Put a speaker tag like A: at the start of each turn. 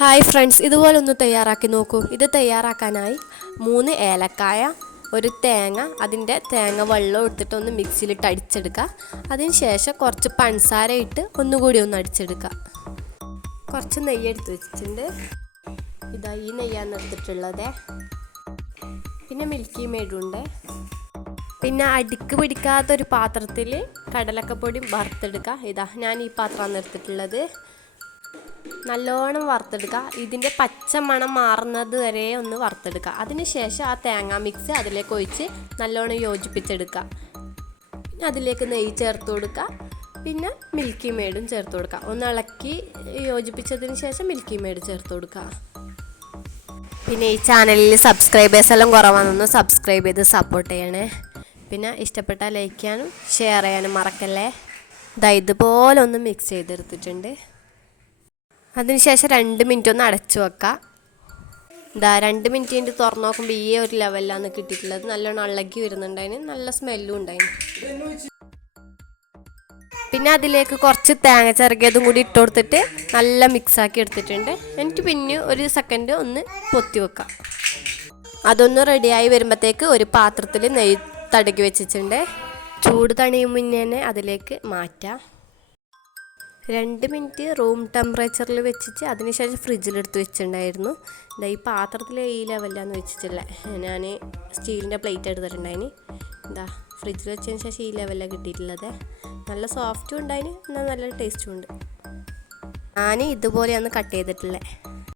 A: Hi friends ഇതുപോലെ ഒന്ന് തയ്യാറാക്കി നോക്കൂ. ഇത് തയ്യാറാക്കാനായി മൂന്ന് ഏലക്കായ ഒരു തേങ്ങ അതിന്റെ തേങ്ങ വെള്ളം എടുത്തിട്ട് ഒന്ന് മിക്സിയിലിട്ട് അടിച്ചെടുക്കുക. അതിന് ശേഷം കുറച്ച് പഞ്ചസാര ഇട്ട് ഒന്നുകൂടി ഒന്ന് അടിച്ചെടുക്കുക. കുറച്ച് നെയ്യ് എടുത്ത് വെച്ചിട്ടുണ്ട്. ഇതാ ഈ നെയ്യാണ് എടുത്തിട്ടുള്ളത്. പിന്നെ മിൽക്കി മേഡുണ്ട് പിന്നെ അടുക്ക് പിടിക്കാത്തൊരു പാത്രത്തിൽ കടലക്കപ്പൊടി വറുത്തെടുക്കുക. ഇതാ ഞാൻ ഈ പാത്രമാണ് എടുത്തിട്ടുള്ളത്. നല്ലോണം വറുത്തെടുക്കുക ഇതിന്റെ പച്ച മണം മാറുന്നത് വരെ ഒന്ന് വറുത്തെടുക്കുക അതിനുശേഷം ആ തേങ്ങ മിക്സ് അതിലേക്ക് ഒഴിച്ച് നല്ലോണം യോജിപ്പിച്ചെടുക്കുക പിന്നെ അതിലേക്ക് നെയ്യ് ചേർത്ത് കൊടുക്കുക പിന്നെ മിൽക്കി മേഡും ചേർത്ത് കൊടുക്കുക ഒന്ന് ഇളക്കി യോജിപ്പിച്ചതിന് ശേഷം മിൽക്കി മേഡ് ചേർത്ത് കൊടുക്കുക പിന്നെ ഈ ചാനലിൽ സബ്സ്ക്രൈബേഴ്സ് എല്ലാം കുറവാണെന്ന് സബ്സ്ക്രൈബ് ചെയ്ത് സപ്പോർട്ട് ചെയ്യണേ. പിന്നെ ഇഷ്ടപ്പെട്ട ലൈക്ക് ചെയ്യാനും ഷെയർ ചെയ്യാനും മറക്കല്ലേ? ഇതാ ഇതുപോലെ ഒന്ന് മിക്സ് ചെയ്തെടുത്തിട്ടുണ്ട്. അതിനുശേഷം രണ്ട് മിനിറ്റ് ഒന്ന് അടച്ചു വെക്കാം. ഇതാ രണ്ട് മിനിറ്റ് കഴിഞ്ഞ് തുറന്നു നോക്കുമ്പോൾ ഈ ഒരു ലെവലിലാണ് കിട്ടിയിട്ടുള്ളത്. നല്ലോണം ഇളകി വരുന്നുണ്ടായിന് നല്ല സ്മെല്ലും ഉണ്ടായിന് പിന്നെ അതിലേക്ക് കുറച്ച് തേങ്ങ ചിറകിയതും കൂടി ഇട്ട് കൊടുത്തിട്ട് നല്ല മിക്സാക്കി എടുത്തിട്ടുണ്ട്. എന്നിട്ട് പിന്നെ ഒരു സെക്കൻഡ് ഒന്ന് പൊത്തി വെക്കാം. അതൊന്ന് റെഡിയായി വരുമ്പോഴത്തേക്ക് ഒരു പാത്രത്തിൽ നെയ്യ് തടുകി വെച്ചിട്ടുണ്ട്. ചൂട് തണിയും മുന്നേ അതിലേക്ക് മാറ്റാം. രണ്ട് മിനിറ്റ് റൂം ടെമ്പറേച്ചറിൽ വെച്ചിട്ട് അതിനുശേഷം ഫ്രിഡ്ജിലെടുത്ത് വെച്ചിട്ടുണ്ടായിരുന്നു. ഈ പാത്രത്തിൽ ഈ ലെവലാന്ന് വെച്ചിട്ടുള്ളത് ഞാൻ സ്റ്റീലിന്റെ പ്ലേറ്റ് എടുത്തിട്ടുണ്ടായിന്. എന്താ ഫ്രിഡ്ജിൽ വെച്ചതിന് ശേഷം ഈ ലെവലിലാണ് കിട്ടിയിട്ടുള്ളത്. നല്ല സോഫ്റ്റും ഉണ്ടായിന് എന്നാൽ നല്ല ടേസ്റ്റും ഉണ്ട്. ഞാൻ ഇതുപോലെയാണ് കട്ട് ചെയ്തിട്ടുള്ളത്